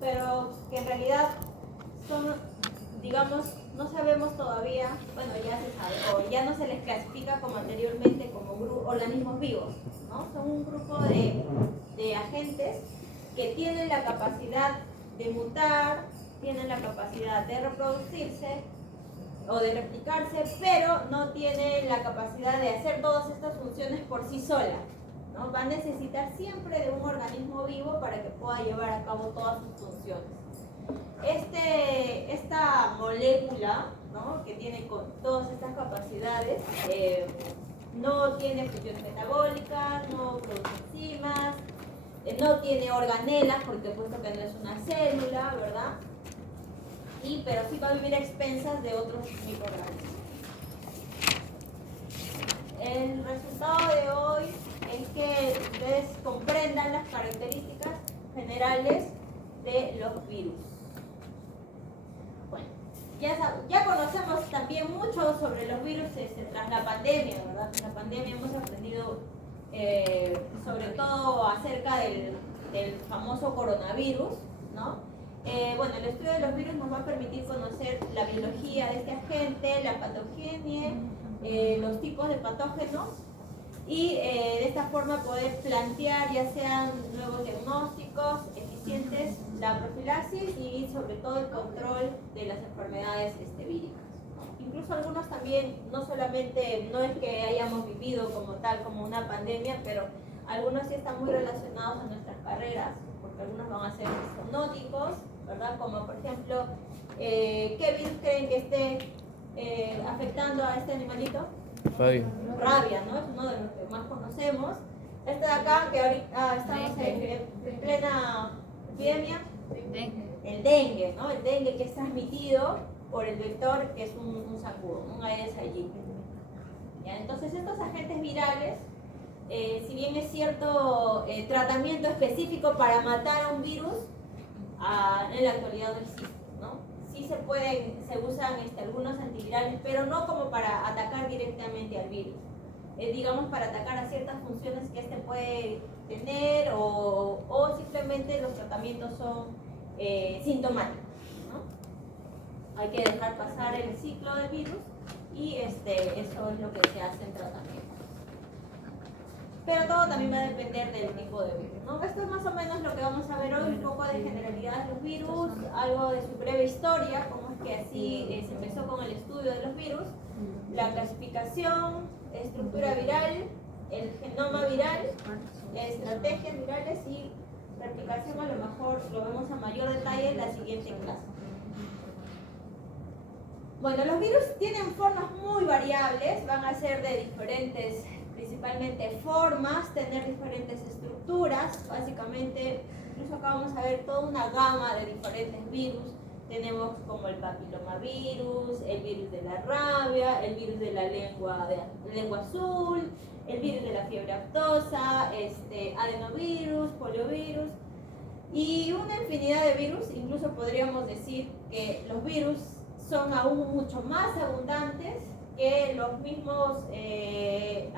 pero que en realidad son, digamos, no sabemos todavía, bueno, ya se sabe, o ya no se les clasifica como anteriormente como organismos vivos, ¿no? Son un grupo de agentes que tienen la capacidad de mutar, tienen la capacidad de reproducirse o de replicarse, pero no tienen la capacidad de hacer todas estas funciones por sí sola, ¿no? Va a necesitar siempre de un organismo vivo para que pueda llevar a cabo todas sus funciones. Esta molécula, ¿no?, que tiene con todas estas capacidades, no tiene funciones metabólicas, no produce enzimas, no tiene organelas, porque puesto que no es una célula, ¿verdad? Pero sí va a vivir a expensas de otros microorganismos. El resultado de hoy es que ustedes comprendan las características generales de los virus. Bueno, ya conocemos también mucho sobre los virus tras la pandemia, ¿verdad? En la pandemia hemos aprendido sobre todo acerca del famoso coronavirus, ¿no? Bueno, el estudio de los virus nos va a permitir conocer la biología de este agente, la patogenia, los tipos de patógenos y de esta forma poder plantear ya sean nuevos diagnósticos eficientes, la profilaxis y sobre todo el control de las enfermedades víricas. Incluso algunos también, no solamente, no es que hayamos vivido como tal, como una pandemia, pero algunos sí están muy relacionados a nuestras carreras, porque algunos van a ser zoonóticos, ¿verdad? Como por ejemplo, ¿qué virus creen que esté afectando a este animalito? Rabia, ¿no? Es uno de los que más conocemos. Este de acá, que ahorita estamos en plena epidemia, el dengue, ¿no? El dengue que es transmitido por el vector que es un zancudo, un Aedes aegypti. Entonces estos agentes virales, si bien es cierto tratamiento específico para matar a un virus, en la actualidad no existe, ¿no? Sí se usan algunos antivirales, pero no como para atacar directamente al virus. Digamos, para atacar a ciertas funciones que este puede tener o simplemente los tratamientos son sintomáticos, ¿no? Hay que dejar pasar el ciclo del virus y eso es lo que se hace en tratamiento. Pero todo también va a depender del tipo de virus, ¿no? Esto es más o menos lo que vamos a ver hoy, un poco de generalidad de los virus, algo de su breve historia, cómo es que así se empezó con el estudio de los virus, la clasificación, estructura viral, el genoma viral, estrategias virales y replicación. A lo mejor lo vemos a mayor detalle en la siguiente clase. Bueno, los virus tienen formas muy variables, van a ser de diferentes, principalmente formas, tener diferentes estructuras, básicamente, incluso acá vamos a ver toda una gama de diferentes virus. Tenemos como el papilomavirus, el virus de la rabia, el virus de la lengua azul, el virus de la fiebre aftosa, adenovirus, poliovirus y una infinidad de virus. Incluso podríamos decir que los virus son aún mucho más abundantes que los mismos, que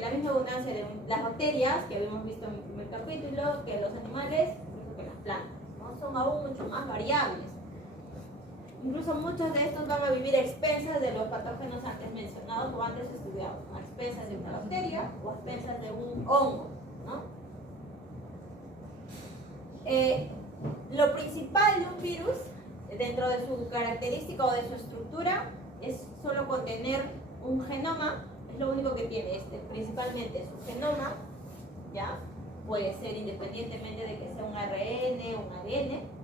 la misma abundancia de las bacterias que habíamos visto en el primer capítulo, que los animales, incluso que las plantas, ¿no? Son aún mucho más variables. Incluso muchos de estos van a vivir a expensas de los patógenos antes mencionados o antes estudiados, a expensas de una bacteria o a expensas de un hongo, ¿no? Lo principal de un virus, dentro de su característica o de su estructura, es solo contener un genoma. Es lo único que tiene principalmente su genoma, ¿ya? Puede ser independientemente de que sea un ARN, un ADN,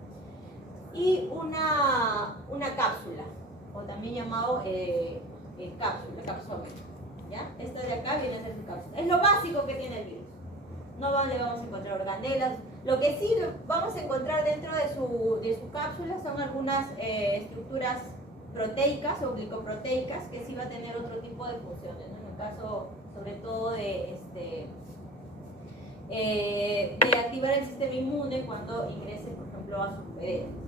y una cápsula, o también llamado capsómetro, ¿ya? Esta de acá viene a ser su cápsula. Es lo básico que tiene el virus. No le vamos a encontrar organelas. Lo que sí vamos a encontrar dentro de su cápsula son algunas estructuras proteicas o glicoproteicas que sí va a tener otro tipo de funciones, ¿no? En el caso, sobre todo, de activar el sistema inmune cuando ingrese, por ejemplo, a su hospedero.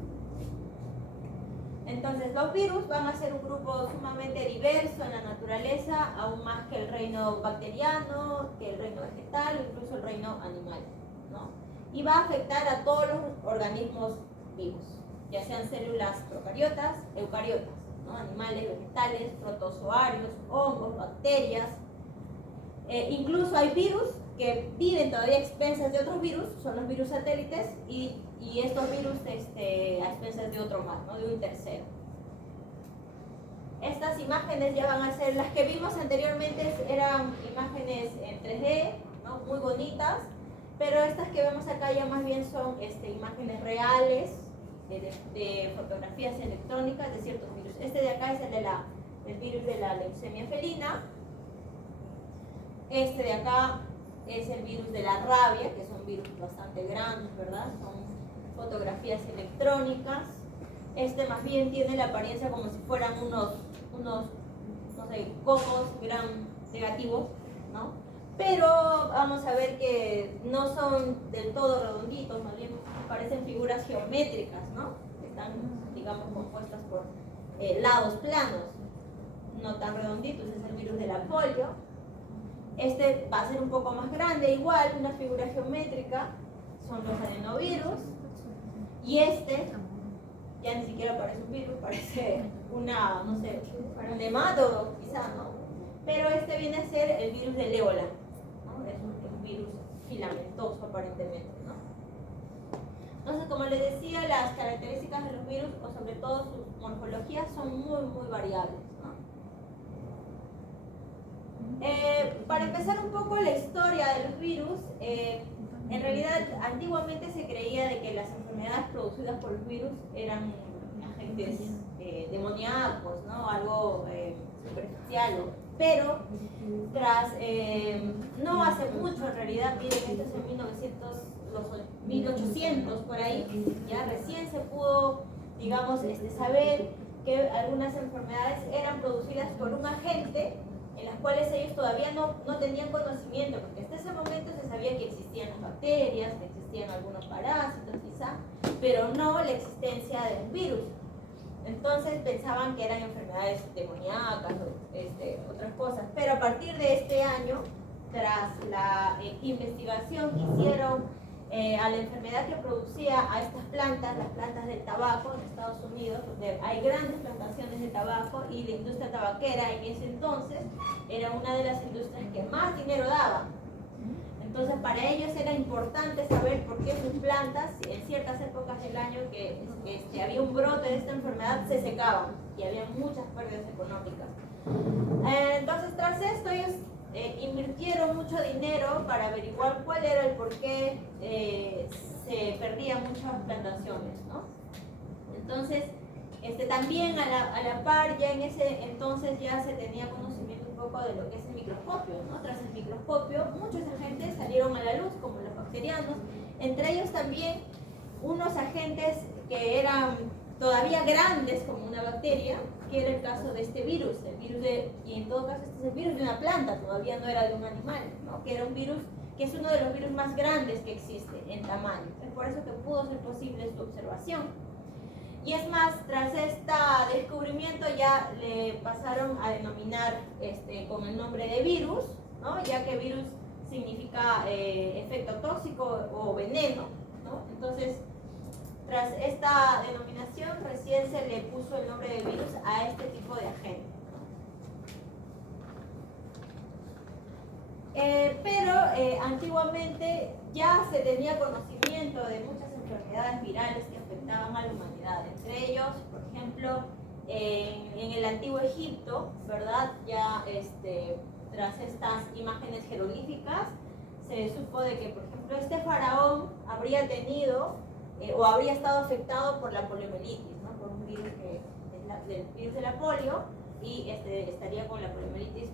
Entonces, los virus van a ser un grupo sumamente diverso en la naturaleza, aún más que el reino bacteriano, que el reino vegetal o incluso el reino animal, ¿no? Y va a afectar a todos los organismos vivos, ya sean células procariotas, eucariotas, ¿no? Animales, vegetales, protozoarios, hongos, bacterias. Incluso hay virus que viven todavía a expensas de otros virus, son los virus satélites, y estos virus a expensas de otro más, ¿no? De un tercero. Estas imágenes ya van a ser las que vimos anteriormente, eran imágenes en 3D, ¿no? Muy bonitas, pero estas que vemos acá ya más bien son imágenes reales de fotografías electrónicas de ciertos virus. Este de acá es el virus de la leucemia felina. Este de acá es el virus de la rabia, que son virus bastante grandes, ¿verdad? Son fotografías electrónicas. Este más bien tiene la apariencia como si fueran unos no sé, cocos gram negativos, ¿no? Pero vamos a ver que no son del todo redonditos, más bien parecen figuras geométricas, ¿no? Que están, digamos, compuestas por lados planos, no tan redonditos. Es el virus de la polio. Este va a ser un poco más grande, igual, una figura geométrica, son los adenovirus. Y este ya ni siquiera parece un virus, parece no sé, un nematodo quizá, ¿no? Pero este viene a ser el virus del ébola, ¿no? Es un virus filamentoso aparentemente, ¿no? Entonces, como les decía, las características de los virus, o sobre todo sus morfologías, son muy, muy variables, ¿no? Para empezar un poco la historia de los virus, en realidad antiguamente se creía de que las enfermedades producidas por los virus eran agentes demoníacos, ¿no? Algo superficial, pero tras no hace mucho en realidad, miren, esto es en 1800 por ahí, ya recién se pudo, digamos, saber que algunas enfermedades eran producidas por un agente en las cuales ellos todavía no tenían conocimiento, porque hasta ese momento se sabía que existían las bacterias, que existían algunos parásitos quizá, pero no la existencia de un virus. Entonces pensaban que eran enfermedades demoníacas o otras cosas, pero a partir de este año, tras la investigación que hicieron a la enfermedad que producía a estas plantas, las plantas del tabaco en Estados Unidos, donde hay grandes plantaciones de tabaco, y la industria tabaquera en ese entonces era una de las industrias que más dinero daba. Entonces para ellos era importante saber por qué sus plantas en ciertas épocas del año que había un brote de esta enfermedad se secaban y había muchas pérdidas económicas. Entonces tras esto ellos invirtieron mucho dinero para averiguar cuál era el por qué se perdían muchas plantaciones, ¿no? Entonces, también a la par, ya en ese entonces ya se tenía conocimiento un poco de lo que es el microscopio, ¿no? Tras el microscopio, muchos agentes salieron a la luz, como los bacterianos, entre ellos también unos agentes que eran todavía grandes como una bacteria, que era el caso de este virus, y en todo caso este es el virus de una planta, todavía no era de un animal, ¿no? Que era un virus que es uno de los virus más grandes que existe en tamaño, es por eso que pudo ser posible su observación. Y es más, tras este descubrimiento ya le pasaron a denominar con el nombre de virus, ¿no? Ya que virus significa efecto tóxico o veneno, ¿no? Entonces, tras esta denominación, recién se le puso el nombre de virus a este tipo de agente. Pero antiguamente ya se tenía conocimiento de muchas enfermedades virales que afectaban a la humanidad. Entre ellos, por ejemplo, en el antiguo Egipto, ¿verdad? Ya tras estas imágenes jeroglíficas, se supo de que, por ejemplo, este faraón habría tenido o habría estado afectado por la poliomielitis, ¿no? Por un virus que es del virus de la polio, y estaría con la poliomielitis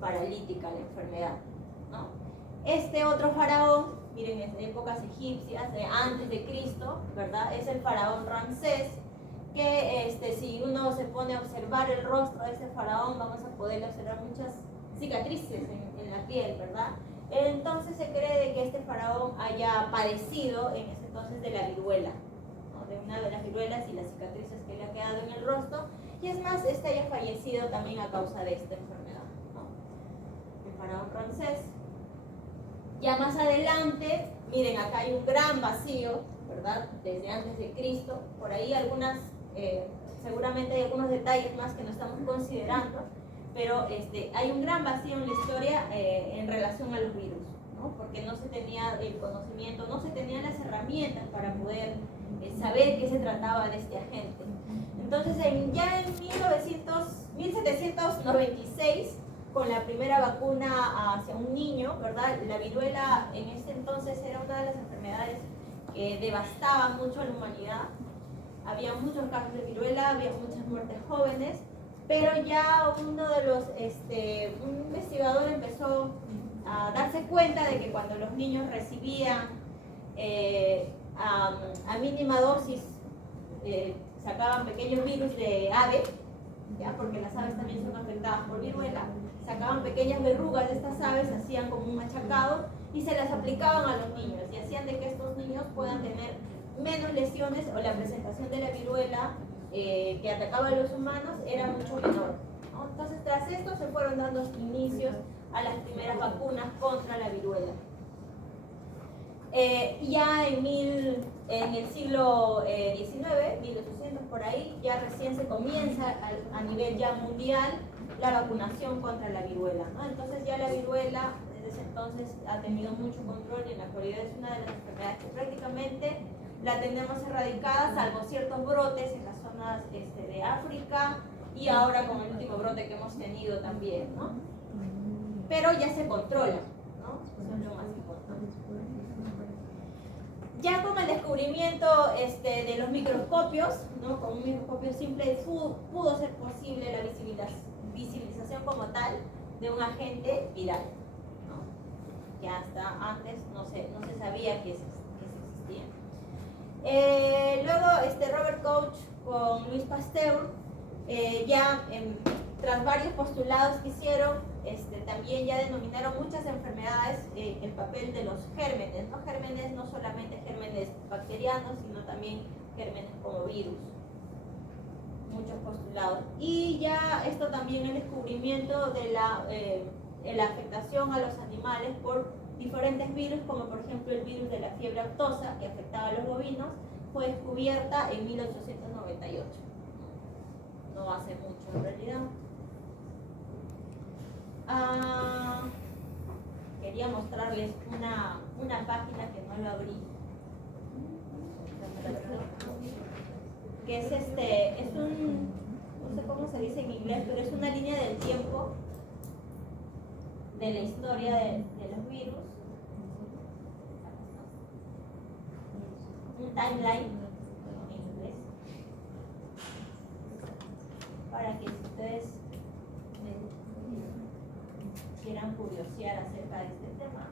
paralítica, la enfermedad, ¿no? Este otro faraón, miren, en épocas egipcias, antes de Cristo, ¿verdad? Es el faraón Ramsés, que si uno se pone a observar el rostro de ese faraón, vamos a poder observar muchas cicatrices en la piel, ¿verdad? Entonces se cree de que este faraón haya padecido en ese entonces de la viruela, ¿no? De una de las viruelas y las cicatrices que le ha quedado en el rostro, y es más, haya fallecido también a causa de esta enfermedad, ¿no? El faraón Ramsés. Ya más adelante, miren, acá hay un gran vacío, ¿verdad? Desde antes de Cristo. Por ahí seguramente hay algunos detalles más que no estamos considerando, pero hay un gran vacío en la historia en relación a los virus, ¿no? Porque no se tenía el conocimiento, no se tenían las herramientas para poder saber qué se trataba de este agente. Entonces, ya en 1796, con la primera vacuna hacia un niño, ¿verdad? La viruela en ese entonces era una de las enfermedades que devastaba mucho a la humanidad. Había muchos casos de viruela, había muchas muertes jóvenes, pero ya un investigador empezó a darse cuenta de que cuando los niños recibían a mínima dosis, sacaban pequeños virus de ave, ¿ya? Porque las aves también son afectadas por viruela, sacaban pequeñas verrugas de estas aves, hacían como un machacado y se las aplicaban a los niños y hacían de que estos niños puedan tener menos lesiones o la presentación de la viruela que atacaba a los humanos era mucho menor, ¿no? Entonces, tras esto se fueron dando inicios a las primeras vacunas contra la viruela. Ya en el siglo XIX, 1800 por ahí, ya recién se comienza a nivel ya mundial la vacunación contra la viruela, ¿no? Entonces ya la viruela desde ese entonces ha tenido mucho control y en la actualidad es una de las enfermedades que prácticamente la tenemos erradicada, salvo ciertos brotes en las zonas de África y ahora con el último brote que hemos tenido también, ¿no? Pero ya se controla, ¿no? Eso es lo más importante. Ya con el descubrimiento de los microscopios, ¿no? Con un microscopio simple pudo ser posible la visibilización como tal de un agente viral, ¿no? Que hasta antes no se sabía que existía. Luego Robert Koch con Louis Pasteur tras varios postulados que hicieron, también ya denominaron muchas enfermedades el papel de los gérmenes, ¿no? Gérmenes no solamente gérmenes bacterianos, sino también gérmenes como virus. Muchos postulados. Y ya esto también el descubrimiento de la afectación a los animales por diferentes virus, como por ejemplo el virus de la fiebre aftosa que afectaba a los bovinos, fue descubierta en 1898. No hace mucho en realidad. Quería mostrarles una página que no lo abrí, que es un, no sé cómo se dice en inglés, pero es una línea del tiempo de la historia de los virus, un timeline en inglés, para que ustedes quieran curiosear acerca de este tema.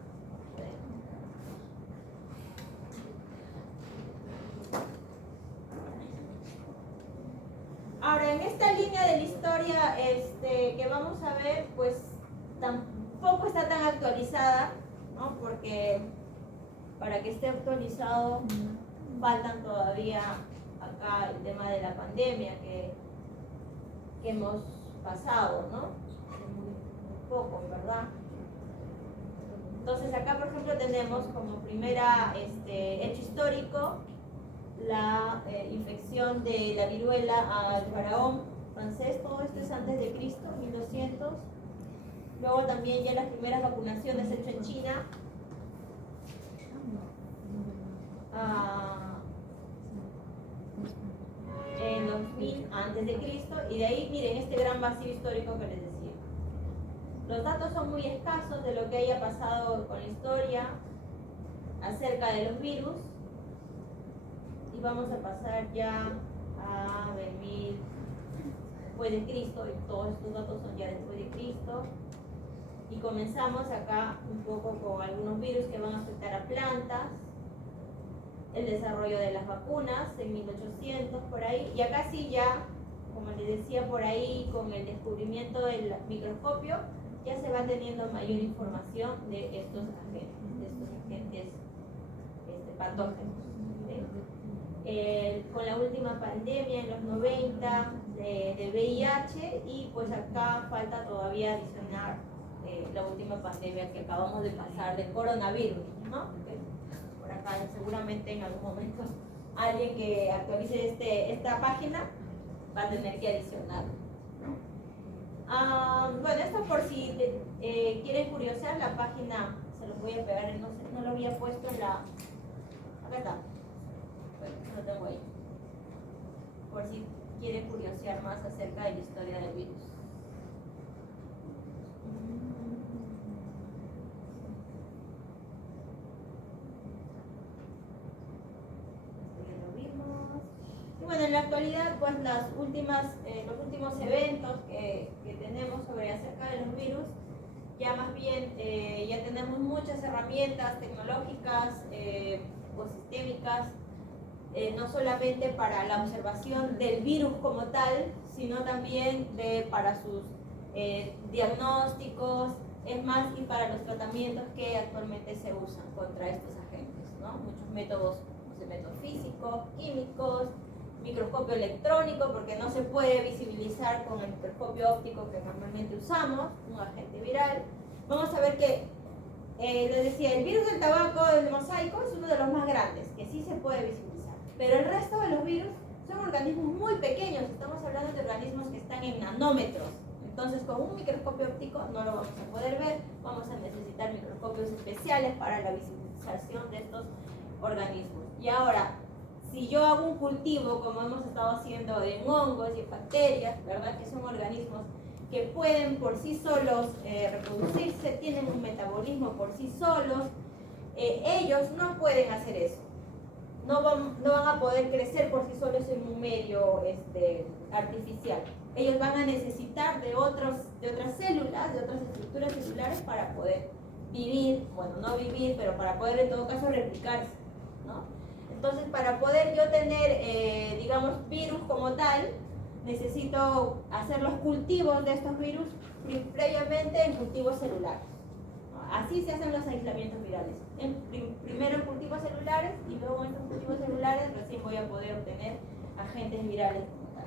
Ahora, en esta línea de la historia que vamos a ver, pues tampoco está tan actualizada, ¿no? Porque para que esté actualizado faltan todavía acá el tema de la pandemia que hemos pasado, ¿no? Poco, ¿verdad? Entonces acá, por ejemplo, tenemos como primera hecho histórico la infección de la viruela al faraón francés. Todo esto es antes de Cristo, 1200. Luego también ya las primeras vacunaciones hechas en China. En 2000 antes de Cristo. Y de ahí, miren, este gran vacío histórico que les decía. Los datos son muy escasos de lo que haya pasado con la historia acerca de los virus. Y vamos a pasar ya a 2000 después de Cristo, y todos estos datos son ya después de Cristo. Y comenzamos acá un poco con algunos virus que van a afectar a plantas, el desarrollo de las vacunas en 1800 por ahí, y acá sí ya, como les decía por ahí, con el descubrimiento del microscopio, ya se va teniendo mayor información de estos agentes patógenos. Con la última pandemia en los 90 de VIH, y pues acá falta todavía adicionar la última pandemia que acabamos de pasar de coronavirus, ¿no? Por acá. seguramente en algún momento alguien que actualice esta página va a tener que adicionarlo, ¿no? Bueno, esto por si quieren curiosear, la página se los voy a pegar, no lo había puesto en la... Acá está, bueno, lo tengo ahí, por si quieren curiosear más acerca de la historia del virus. Bueno, en la actualidad, pues los últimos eventos que tenemos acerca de los virus, ya más bien ya tenemos muchas herramientas tecnológicas o sistémicas, no solamente para la observación del virus como tal, sino también para sus diagnósticos, es más, y para los tratamientos que actualmente se usan contra estos agentes, ¿no? Muchos métodos físicos, químicos, microscopio electrónico, porque no se puede visibilizar con el microscopio óptico que normalmente usamos, un agente viral. Vamos a ver que, les decía, el virus del tabaco, del mosaico, es uno de los más grandes, que sí se puede visibilizar. Pero el resto de los virus son organismos muy pequeños, estamos hablando de organismos que están en nanómetros. Entonces, con un microscopio óptico no lo vamos a poder ver, vamos a necesitar microscopios especiales para la visibilización de estos organismos. Y ahora, si yo hago un cultivo, como hemos estado haciendo en hongos y en bacterias, ¿verdad? Que son organismos que pueden por sí solos reproducirse, tienen un metabolismo por sí solos, ellos no pueden hacer eso. No van a poder crecer por sí solos en un medio artificial. Ellos van a necesitar de otras células, de otras estructuras celulares para poder vivir, bueno, no vivir, pero para poder en todo caso replicarse, ¿no? Entonces, para poder yo tener, digamos, virus como tal, necesito hacer los cultivos de estos virus previamente en cultivos celulares. Así se hacen los aislamientos virales. Primero en cultivos celulares y luego en estos cultivos celulares recién voy a poder obtener agentes virales como tal.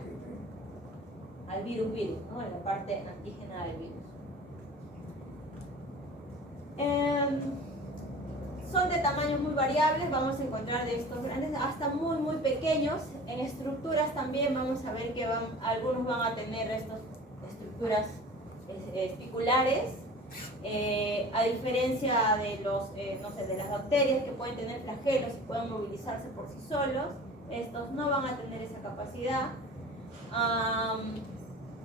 Al virus, ¿no? En la parte antígena del virus. Son de tamaños muy variables, vamos a encontrar de estos grandes hasta muy pequeños. En estructuras también vamos a ver que algunos van a tener estas estructuras espiculares, a diferencia de de las bacterias que pueden tener flagelos y pueden movilizarse por sí solos. Estos no van a tener esa capacidad.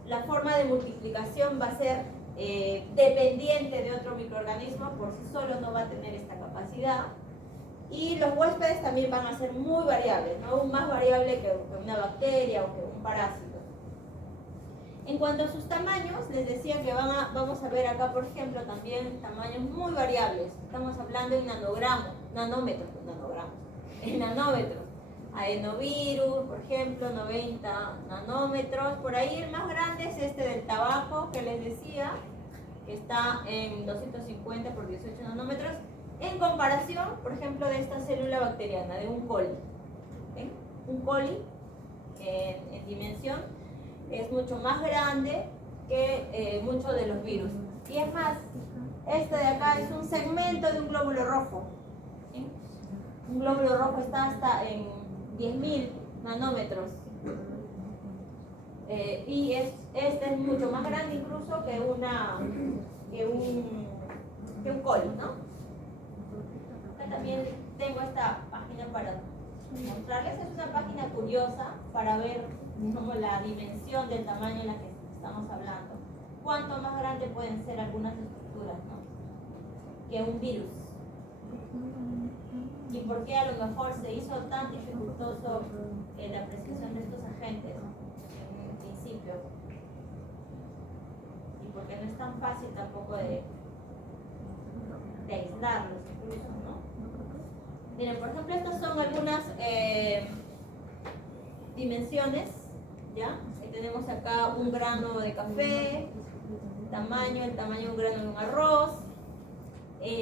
La forma de multiplicación va a ser dependiente de otro microorganismo, por sí solo no va a tener esta capacidad. Y los huéspedes también van a ser muy variables, ¿no? Aún más variable que una bacteria o que un parásito. En cuanto a sus tamaños, les decía que vamos a ver acá, por ejemplo, también tamaños muy variables. Estamos hablando en nanómetros. En nanómetros. Adenovirus, por ejemplo, 90 nanómetros. Por ahí el más grande es este del tabaco que les decía, que está en 250 por 18 nanómetros, en comparación, por ejemplo, de esta célula bacteriana, de un coli. ¿Ven? Un coli en dimensión es mucho más grande que muchos de los virus. Y es más, este de acá es un segmento de un glóbulo rojo. ¿Sí? Un glóbulo rojo está hasta en 10.000 nanómetros. Y este es mucho más grande incluso que un coli, ¿no? Acá también tengo esta página para mostrarles. Es una página curiosa para ver como la dimensión del tamaño en la que estamos hablando. Cuánto más grande pueden ser algunas estructuras, ¿no? Que un virus. Y por qué a lo mejor se hizo tan dificultoso la apreciación de estos agentes en un principio. Y porque no es tan fácil tampoco de aislarlos, incluso, ¿no? Miren, por ejemplo, estas son algunas dimensiones, ¿ya? Ahí tenemos acá un grano de café, el tamaño de un grano de un arroz,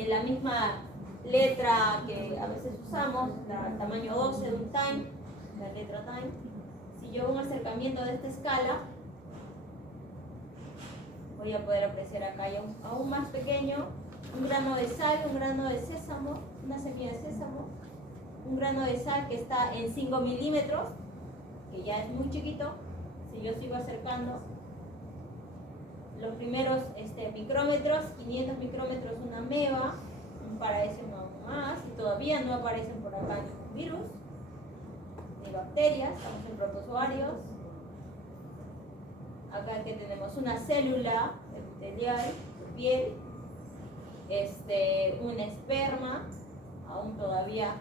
la misma letra que a veces usamos, el tamaño 12 de un time, la letra time. Si yo hago un acercamiento de esta escala, voy a poder apreciar acá ya aún más pequeño, un grano de sal, un grano de sésamo, una semilla de sésamo, un grano de sal que está en 5 milímetros, que ya es muy chiquito. Si yo sigo acercando, los primeros micrómetros, 500 micrómetros, una ameba, un paraíso aún más, y todavía no aparecen por acá ningún virus, ni bacterias, estamos en protozoarios. Acá que tenemos una célula epitelial de piel, un esperma, aún todavía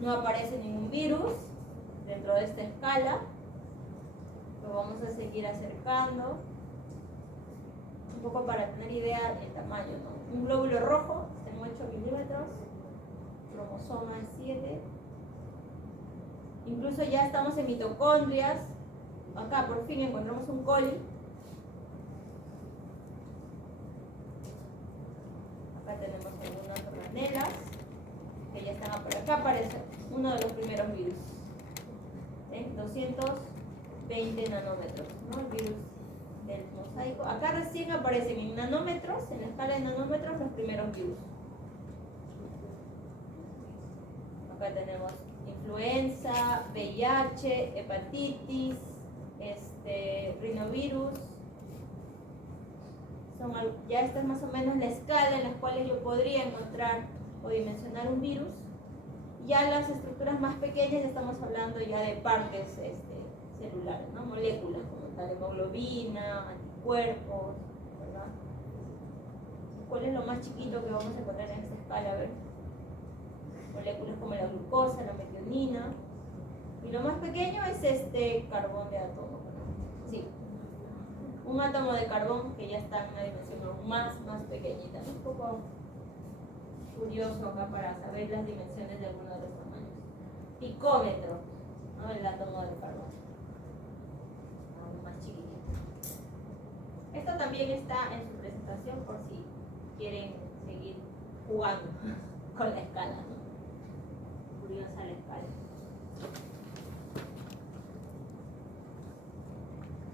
no aparece ningún virus dentro de esta escala. Lo vamos a seguir acercando, un poco para tener idea del tamaño, ¿no? Un glóbulo rojo en 8 milímetros, cromosoma 7. Incluso ya estamos en mitocondrias. Acá por fin encontramos un coli. Acá tenemos algunas organelas que ya están por acá. Aparece uno de los primeros virus, 220 nanómetros, ¿no? El virus del mosaico. Acá recién aparecen en nanómetros, en la escala de nanómetros, los primeros virus. Acá tenemos influenza, VIH, hepatitis, rinovirus. Ya esta es más o menos la escala en la cual yo podría encontrar o dimensionar un virus. Ya las estructuras más pequeñas, estamos hablando ya de partes celulares, ¿no? Moléculas como tal, hemoglobina, anticuerpos, ¿verdad? ¿Cuál es lo más chiquito que vamos a encontrar en esta escala? A ver. Moléculas como la glucosa, la metionina. Y lo más pequeño es carbón de átomo, ¿no? Sí. Un átomo de carbón que ya está en una dimensión aún más pequeñita, ¿no? Un poco curioso acá para saber las dimensiones de alguno de los tamaños. Picómetro, ¿no? El átomo del carbón, aún más chiquitito. Esto también está en su presentación por si quieren seguir jugando con la escala, ¿no? Curiosa la escala.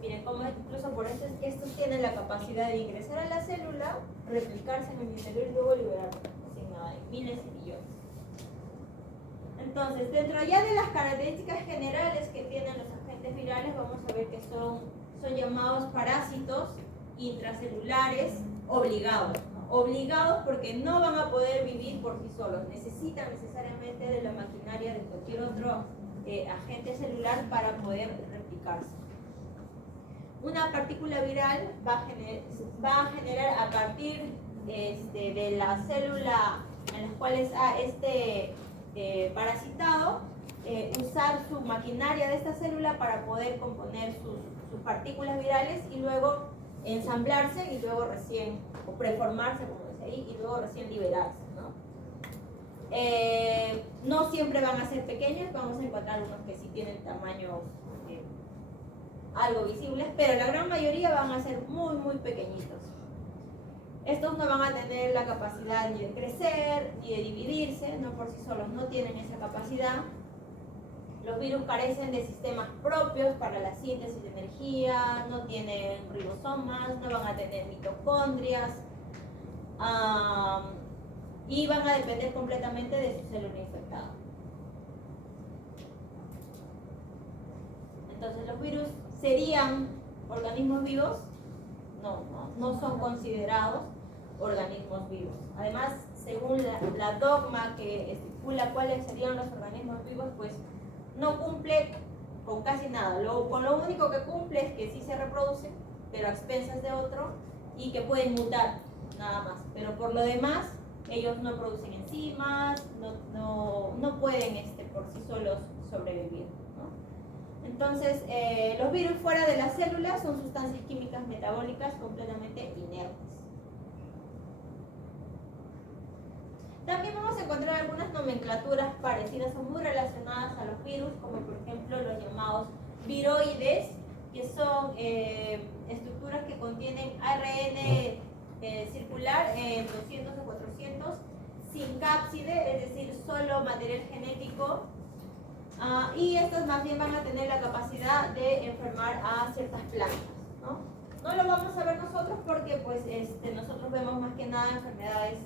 Miren, como incluso por eso es que estos tienen la capacidad de ingresar a la célula, replicarse en el interior y luego liberarse, sin nada, en miles y millones. Entonces, dentro ya de las características generales que tienen los agentes virales, vamos a ver que son llamados parásitos intracelulares obligados. Obligados porque no van a poder vivir por sí solos, necesitan necesariamente de la maquinaria de cualquier otro agente celular para poder replicarse. Una partícula viral va a generar a partir de la célula en las cuales ha parasitado, usar su maquinaria de esta célula para poder componer sus partículas virales y luego ensamblarse y luego recién, o preformarse como dice ahí, y luego recién liberarse, ¿no? No siempre van a ser pequeños, vamos a encontrar unos que sí tienen tamaños algo visibles, pero la gran mayoría van a ser muy pequeñitos. Estos no van a tener la capacidad ni de crecer, ni de dividirse, no por sí solos no tienen esa capacidad. Los virus carecen de sistemas propios para la síntesis de energía, no tienen ribosomas, no van a tener mitocondrias, y van a depender completamente de su célula infectada. Entonces, ¿los virus serían organismos vivos? No son considerados organismos vivos. Además, según la dogma que estipula cuáles serían los organismos vivos, pues no cumple con casi nada. Con lo único que cumple es que sí se reproducen, pero a expensas de otro, y que pueden mutar, nada más. Pero por lo demás, ellos no producen enzimas, no pueden por sí solos sobrevivir, ¿no? Entonces, los virus fuera de las células son sustancias químicas metabólicas completamente inertes. También vamos a encontrar algunas nomenclaturas parecidas o muy relacionadas a los virus, como por ejemplo los llamados viroides, que son estructuras que contienen ARN circular en 200 o 400, sin cápside, es decir, solo material genético, y estos más bien van a tener la capacidad de enfermar a ciertas plantas, ¿no? No lo vamos a ver nosotros porque pues, nosotros vemos más que nada enfermedades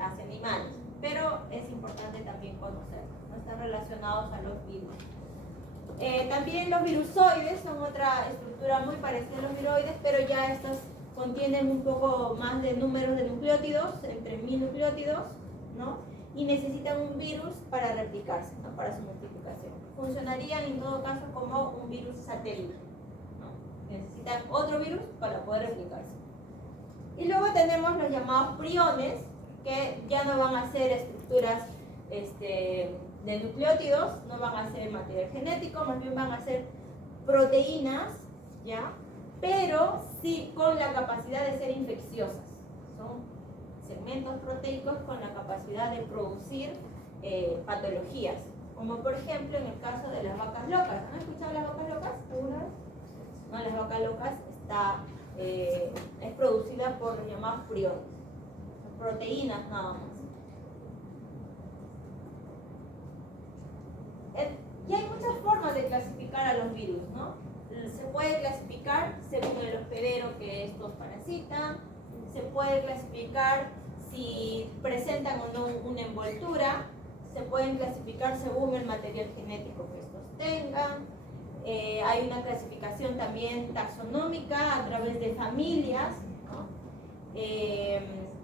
hacia animales, pero es importante también conocerlo, no están relacionados a los virus. También los virusoides son otra estructura muy parecida a los viroides, pero ya estas contienen un poco más de números de nucleótidos, entre 1000 nucleótidos, ¿no? Y necesitan un virus para replicarse, ¿no? Para su multiplicación. Funcionarían en todo caso como un virus satélite, ¿no? Necesitan otro virus para poder replicarse. Y luego tenemos los llamados priones, que ya no van a ser estructuras de nucleótidos, no van a ser material genético, más bien van a ser proteínas, ¿ya? Pero sí con la capacidad de ser infecciosas. Son segmentos proteicos con la capacidad de producir patologías, como por ejemplo en el caso de las vacas locas. ¿Han escuchado las vacas locas alguna vez? No, las vacas locas es producida por los llamados priones, proteínas nada más. Y hay muchas formas de clasificar a los virus, ¿no? Se puede clasificar según el hospedero que estos parasitan, se puede clasificar si presentan o no una envoltura, se pueden clasificar según el material genético que estos tengan. Hay una clasificación también taxonómica a través de familias, ¿no?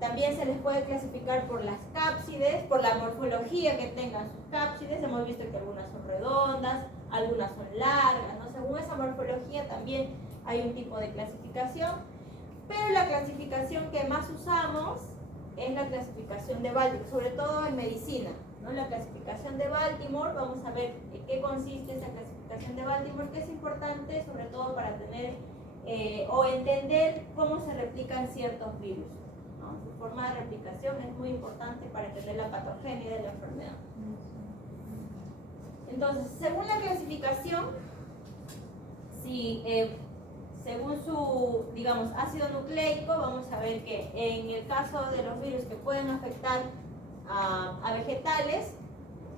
También se les puede clasificar por las cápsides, por la morfología que tengan sus cápsides. Hemos visto que algunas son redondas, algunas son largas, ¿no? Según esa morfología también hay un tipo de clasificación, pero la clasificación que más usamos es la clasificación de Baltimore, sobre todo en medicina, ¿no? La clasificación de Baltimore, vamos a ver en qué consiste esa clasificación de Baltimore, que es importante sobre todo para tener o entender cómo se replican ciertos virus, ¿no? Su forma de replicación es muy importante para entender la patogenia de la enfermedad. Entonces, según la clasificación, según su, digamos, ácido nucleico, vamos a ver que en el caso de los virus que pueden afectar a vegetales,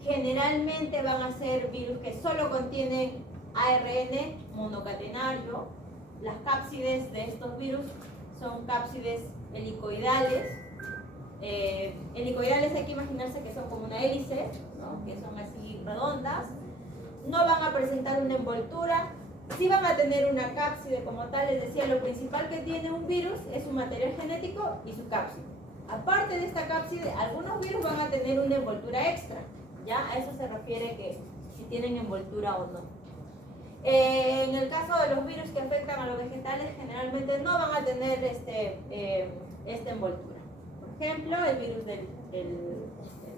generalmente van a ser virus que solo contienen ARN monocatenario. Las cápsides de estos virus son cápsides helicoidales. Helicoidales hay que imaginarse que son como una hélice, ¿no? Que son así redondas. No van a presentar una envoltura. Sí van a tener una cápside como tal, les decía, lo principal que tiene un virus es su material genético y su cápside. Aparte de esta cápside, algunos virus van a tener una envoltura extra, ¿ya? A eso se refiere que si tienen envoltura o no. En el caso de los virus que afectan a los vegetales, generalmente no van a tener esta envoltura. Por ejemplo, el virus del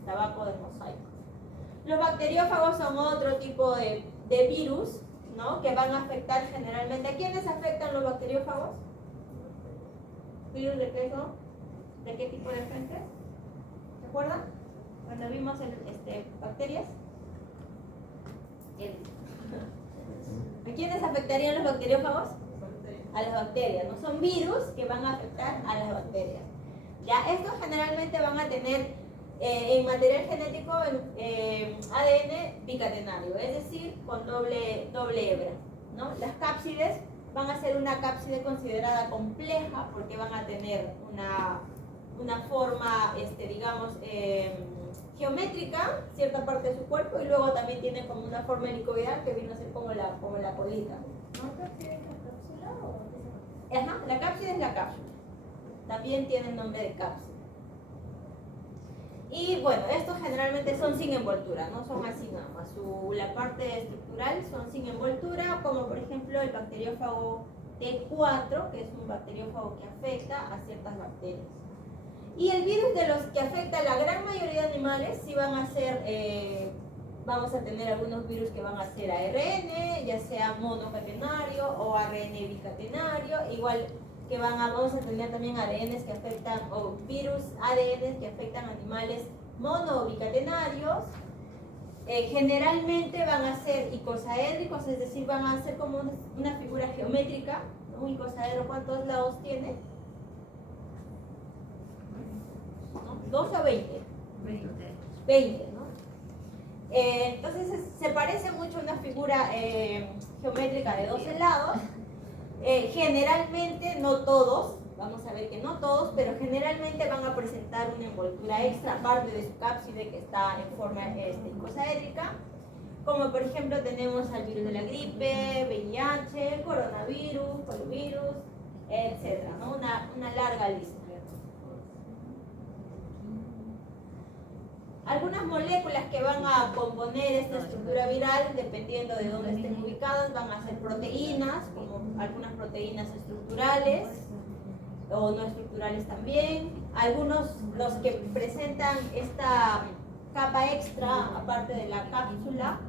tabaco del mosaico. Los bacteriófagos son otro tipo de virus, ¿no? Que van a afectar generalmente. ¿A quiénes afectan los bacteriófagos? ¿Virus de qué son? ¿De qué tipo de agentes? ¿Se acuerdan? Cuando vimos bacterias. ¿A quiénes afectarían los bacteriófagos? A las bacterias, ¿no? Son virus que van a afectar a las bacterias. Ya, estos generalmente van a tener en material genético ADN bicatenario, es decir, con doble hebra, ¿no? Las cápsides van a ser una cápside considerada compleja porque van a tener una forma, digamos, geométrica, cierta parte de su cuerpo, y luego también tiene como una forma helicoidal que viene a ser como la colita. ¿No? ¿La cápside es la cápsula o qué? Ajá, la cápside es la cápsula. También tiene el nombre de cápside. Y bueno, estos generalmente son sin envoltura, no son así nada más. La parte estructural son sin envoltura, como por ejemplo el bacteriófago T4, que es un bacteriófago que afecta a ciertas bacterias. Y el virus de los que afecta a la gran mayoría de animales sí van a ser, vamos a tener algunos virus que van a ser ARN, ya sea monocatenario o ARN bicatenario, igual que vamos a tener también ADNs que afectan, o virus ADN que afectan animales mono o bicatenarios. Generalmente van a ser icosaédricos, es decir, van a ser como una figura geométrica, ¿no? Un icosaedro, ¿cuántos lados tiene? ¿No? ¿12 o 20? 20, ¿no? Entonces se parece mucho a una figura geométrica de 12 lados. Generalmente, no todos, vamos a ver que no todos, pero generalmente van a presentar una envoltura extra, aparte de su cápside que está en forma icosaédrica, como por ejemplo tenemos al virus de la gripe, VIH, coronavirus, poliovirus, etc., ¿no? Una larga lista. Algunas moléculas que van a componer esta estructura viral, dependiendo de dónde estén ubicadas, van a ser proteínas, como algunas proteínas estructurales o no estructurales también. Algunos, los que presentan esta capa extra, aparte de la cápsula,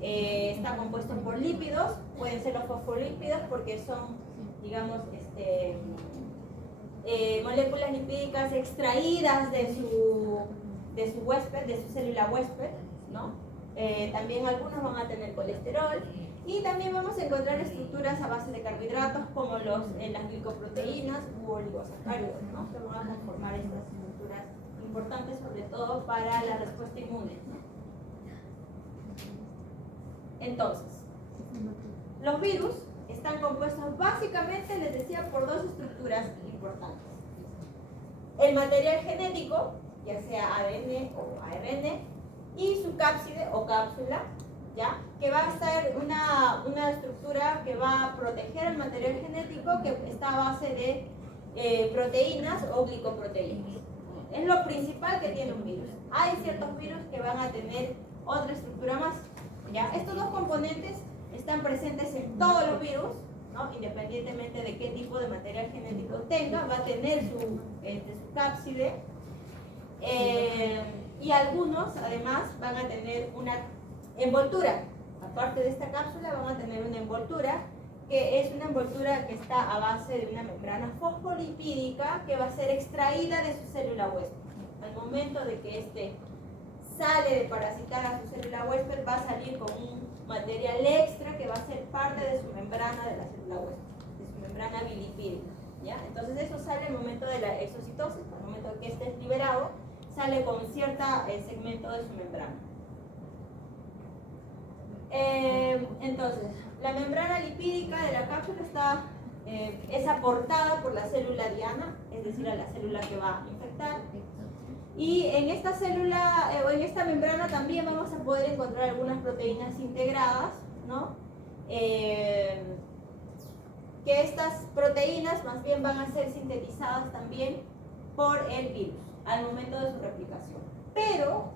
están compuestos por lípidos, pueden ser los fosfolípidos porque son, digamos, moléculas lipídicas extraídas de su huésped, de su célula huésped, ¿no? También algunos van a tener colesterol y también vamos a encontrar estructuras a base de carbohidratos como las glicoproteínas u oligosacáridos, ¿no? Que van a conformar estas estructuras importantes sobre todo para la respuesta inmune, ¿no? Entonces, los virus están compuestos básicamente, les decía, por dos estructuras importantes. El material genético, ya sea ADN o ARN, y su cápside o cápsula, ¿ya? Que va a ser una estructura que va a proteger el material genético que está a base de proteínas o glicoproteínas. Es lo principal que tiene un virus. Hay ciertos virus que van a tener otra estructura más, ¿ya? Estos dos componentes están presentes en todos los virus, ¿no? Independientemente de qué tipo de material genético tenga, va a tener su cápside. Y algunos además van a tener una envoltura, aparte de esta cápsula van a tener una envoltura que es una envoltura que está a base de una membrana fosfolipídica que va a ser extraída de su célula huésped. Al momento de que sale de parasitar a su célula huésped, va a salir con un material extra que va a ser parte de su membrana de la célula huésped, de su membrana bilipídica, ¿ya? Entonces eso sale al momento de la exocitosis, al momento de que esté liberado, sale con cierto segmento de su membrana. Entonces, la membrana lipídica de la cápsula es aportada por la célula diana, es decir, a la célula que va a infectar. Y en esta célula, o en esta membrana también vamos a poder encontrar algunas proteínas integradas, ¿no? Que estas proteínas más bien van a ser sintetizadas también por el virus al momento de su replicación, pero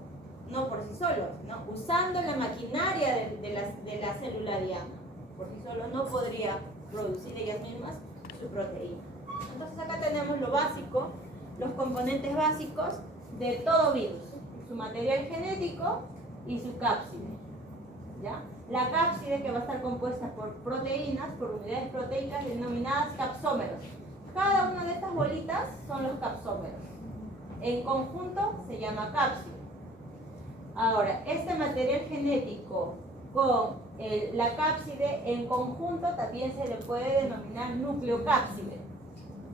no por sí solos, ¿no? Usando la maquinaria de la célula diana. Por sí solo no podría producir ellas mismas su proteína. Entonces acá tenemos lo básico, los componentes básicos de todo virus, su material genético y su cápside, ¿ya? La cápside que va a estar compuesta por proteínas, por unidades proteicas denominadas capsómeros. Cada una de estas bolitas son los capsómeros. En conjunto se llama cápside. Ahora, este material genético con la cápside en conjunto también se le puede denominar nucleocápside,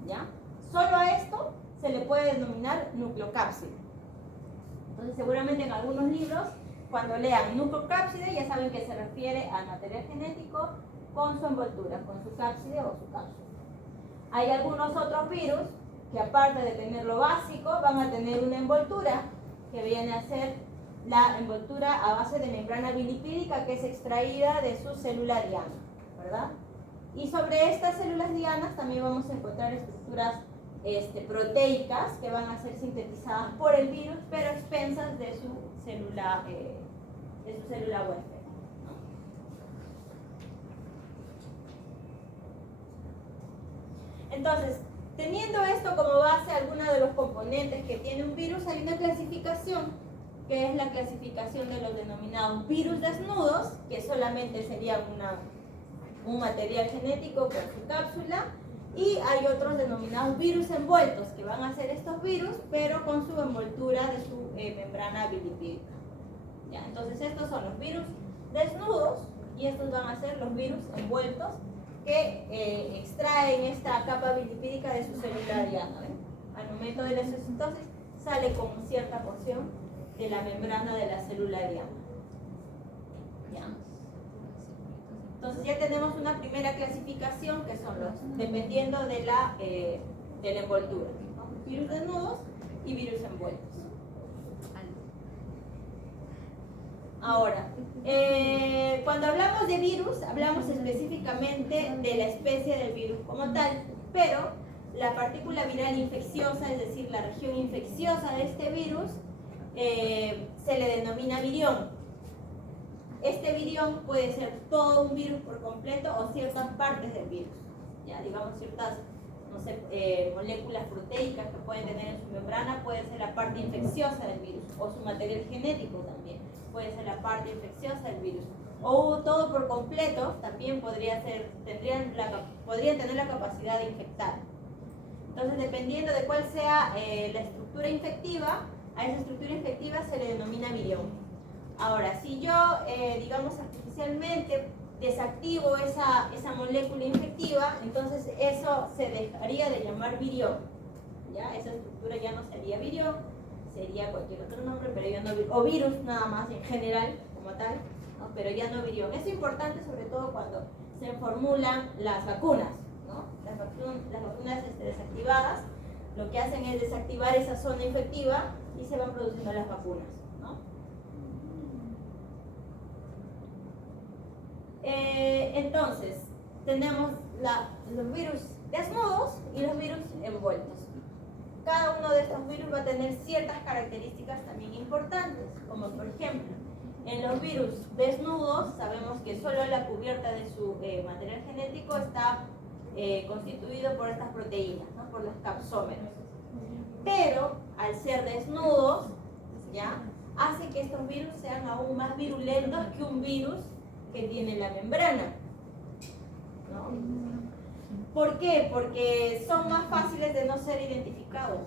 ¿ya? Solo a esto se le puede denominar nucleocápside. Entonces, seguramente en algunos libros, cuando lean nucleocápside, ya saben que se refiere al material genético con su envoltura, con su cápside o su cápsula. Hay algunos otros virus que, aparte de tener lo básico, van a tener una envoltura que viene a ser la envoltura a base de membrana bilipídica que es extraída de su célula diana, ¿verdad? Y sobre estas células dianas también vamos a encontrar estructuras proteicas que van a ser sintetizadas por el virus, pero a expensas de su célula huésped, ¿no? Entonces, teniendo esto como base, algunos de los componentes que tiene un virus, hay una clasificación, que es la clasificación de los denominados virus desnudos, que solamente sería un material genético con su cápsula, y hay otros denominados virus envueltos, que van a ser estos virus, pero con su envoltura de su membrana bilipídica. ¿Ya? Entonces estos son los virus desnudos, y estos van a ser los virus envueltos, que extraen esta capa bilipídica de su célula diana, ¿ven? Al momento de la exocitosis sale con cierta porción de la membrana de la célula diana. ¿Ya? Entonces ya tenemos una primera clasificación que son los, dependiendo de de la envoltura, ¿no? Virus desnudos y virus envueltos. Ahora, cuando hablamos de virus, hablamos específicamente de la especie del virus como tal, pero la partícula viral infecciosa, es decir, la región infecciosa de este virus, se le denomina virión. Este virión puede ser todo un virus por completo o ciertas partes del virus, ya digamos ciertas, no sé, moléculas proteicas que pueden tener en su membrana, puede ser la parte infecciosa del virus, o su material genético también puede ser la parte infecciosa del virus, o todo por completo también podrían tener la capacidad de infectar. Entonces, dependiendo de cuál sea la estructura infectiva, a esa estructura infectiva se le denomina virión. Ahora, si yo, digamos, artificialmente desactivo esa molécula infectiva, entonces eso se dejaría de llamar virión, ¿ya? Esa estructura ya no sería virión, sería cualquier otro nombre, pero ya no, o virus nada más en general, como tal, ¿no? Pero ya no virión. Eso es importante sobre todo cuando se formulan las vacunas, ¿no? Las vacunas desactivadas, lo que hacen es desactivar esa zona infectiva y se van produciendo las vacunas, ¿no? Entonces, tenemos los virus desnudos y los virus envueltos. Cada uno de estos virus va a tener ciertas características también importantes, como por ejemplo, en los virus desnudos sabemos que solo la cubierta de su material genético está constituido por estas proteínas, ¿no? Por los capsómeros. Pero al ser desnudos, ¿ya? Hace que estos virus sean aún más virulentos que un virus que tiene la membrana, ¿no? ¿Por qué? Porque son más fáciles de no ser identificados.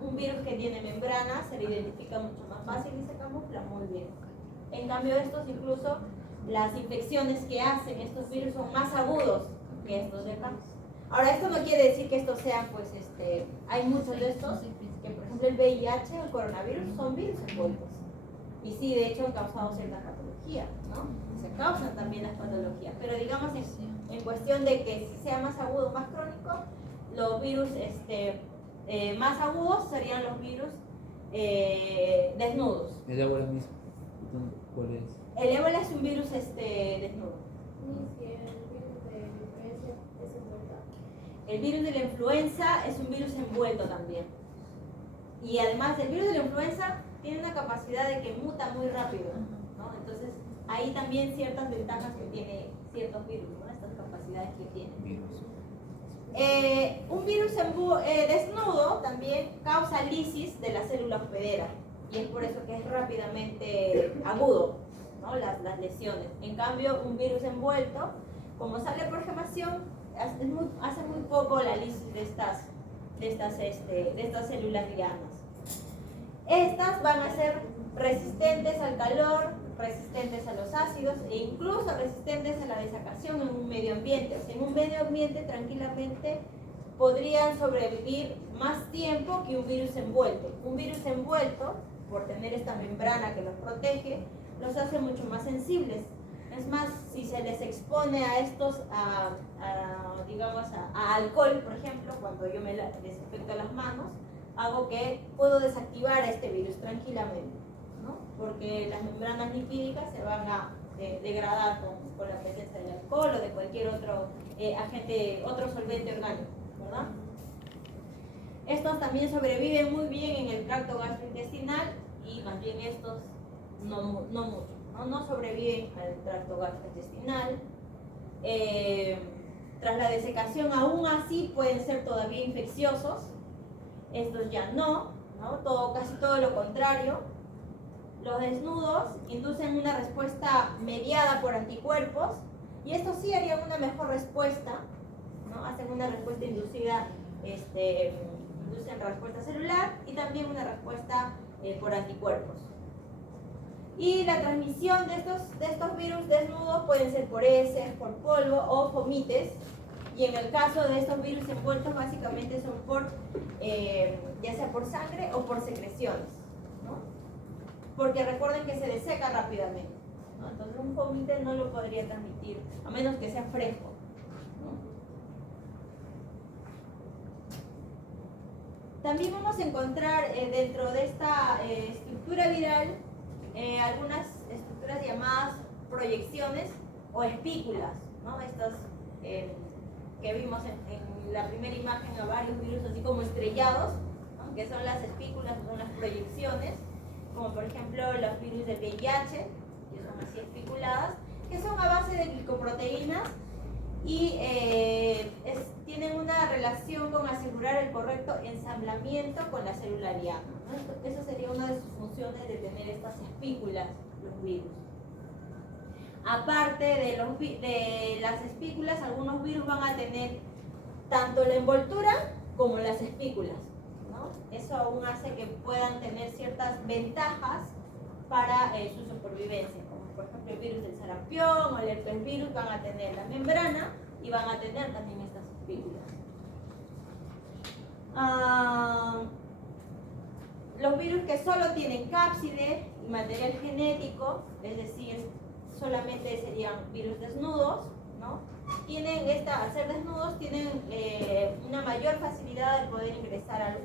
Un virus que tiene membrana se le identifica mucho más fácil y se camufla muy bien. En cambio, estos, incluso las infecciones que hacen estos virus son más agudos que estos de acá. Ahora, esto no quiere decir que estos sean, pues, hay muchos de estos, que por ejemplo el VIH o el coronavirus son virus envueltos. Y sí, de hecho han causado cierta patología, ¿no? Se causan también las patologías, pero digamos en cuestión de que si sea más agudo o más crónico, los virus más agudos serían los virus desnudos. El ébola mismo, ¿cuál es? El ébola es un virus desnudo. El virus de la influenza es un virus envuelto también. Y además el virus de la influenza tiene una capacidad de que muta muy rápido, ¿no? Entonces hay también ciertas ventajas que tiene ciertos virus, ¿no? Estas capacidades que tienen. Un virus desnudo también causa lisis de la célula hospedera y es por eso que es rápidamente agudo, ¿no? Las lesiones. En cambio, un virus envuelto, como sale por gemación, hace muy poco la lisis de estas células lianas. Estas van a ser resistentes al calor, resistentes a los ácidos e incluso resistentes a la desecación en un medio ambiente. O sea, en un medio ambiente tranquilamente podrían sobrevivir más tiempo que un virus envuelto. Un virus envuelto, por tener esta membrana que los protege, los hace mucho más sensibles. Es más, si se les expone a estos, digamos, a alcohol, por ejemplo, cuando yo me desinfecto las manos, hago que puedo desactivar este virus tranquilamente, ¿no? Porque las membranas lipídicas se van a degradar con la presencia del alcohol o de cualquier otro agente, otro solvente orgánico, ¿verdad? Estos también sobreviven muy bien en el tracto gastrointestinal y más bien estos no mucho, no sobreviven al tracto gastrointestinal. Tras la desecación aún así pueden ser todavía infecciosos. Estos ya no, casi todo lo contrario. Los desnudos inducen una respuesta mediada por anticuerpos y estos sí harían una mejor respuesta, ¿no? Hacen una respuesta inducida, inducen respuesta celular y también una respuesta por anticuerpos. Y la transmisión de estos virus desnudos pueden ser por heces, por polvo o fomites. Y en el caso de estos virus envueltos, básicamente son ya sea por sangre o por secreciones, ¿no? Porque recuerden que se deseca rápidamente, ¿no? Entonces un fomite no lo podría transmitir, a menos que sea fresco, ¿no? También vamos a encontrar dentro de esta estructura viral algunas estructuras llamadas proyecciones o espículas, ¿no? Estas que vimos en la primera imagen a varios virus así como estrellados, ¿no? Que son las espículas, son las proyecciones, como por ejemplo los virus del VIH, que son así espiculadas, que son a base de glicoproteínas y tienen una relación con asegurar el correcto ensamblamiento con la célula diana, ¿no? Esa sería una de sus funciones de tener estas espículas, los virus. Aparte de las espículas, algunos virus van a tener tanto la envoltura como las espículas, ¿no? Eso aún hace que puedan tener ciertas ventajas para su supervivencia, como por ejemplo el virus del sarampión o el herpesvirus van a tener la membrana y van a tener también estas espículas. Los virus que solo tienen cápside y material genético, es decir, solamente serían virus desnudos, ¿no? Al ser desnudos, tienen una mayor facilidad de poder ingresar al